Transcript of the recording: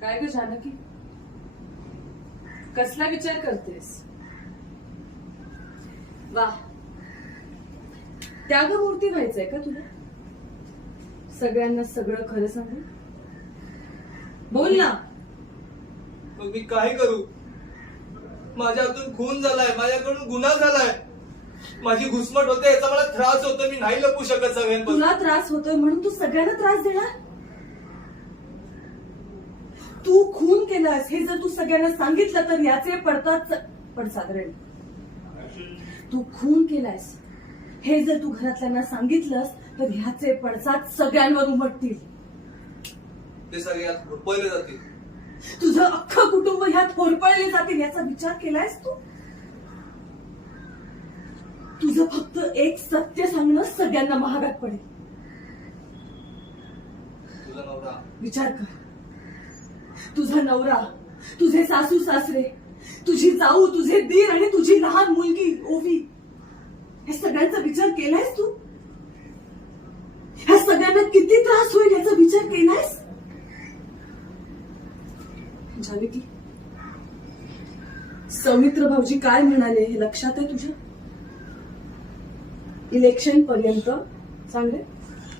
काय ग जानकी, कसला विचार करतेस? वाह, त्यागमूर्ती व्हायचंय का तुला? सगळ्यांना सगळं खरं सांगू? बोल ना. मग मी काय करू? माझ्या हातून खून झालाय, माझ्याकडून गुन्हा झालाय, माझी घुसमट होते, याचा मला त्रास होतो. मी नाही लपू शकत सगळ्यांपासून. तुला त्रास होतोय म्हणून तू सगळ्यांना त्रास देणार? तू खून केलास हे जर तू सगळ्यांना सांगितलं तर याचे पडसाद रे. तू खून केलास हे जर तू घरातल्यांना सांगितलंस तर ह्याचे पडसाद सगळ्यांवर उमटतील. ते सगळे यात होरपळले जातील. तुझं अख्खं कुटुंब ह्यात होरपळले जातील याचा विचार केलायस तू? तुझं फक्त एक सत्य सांगणं सगळ्यांना महागात पडेल. तुझा नवरा, विचार कर. तुझा नवरा, तुझे सासू सासरे, तुझी जाऊ, तुझे दीर आणि तुझी लहान मुलगी ओवी, हे सगळ्यांचा विचार केलायस तू? ह्या सगळ्यांना किती त्रास होईल याचा विचार केलायस? जानकी, सौमित्र भाऊजी काय म्हणाले हे लक्षात आहे तुझ्या? इलेक्शन पर्यंत चांगले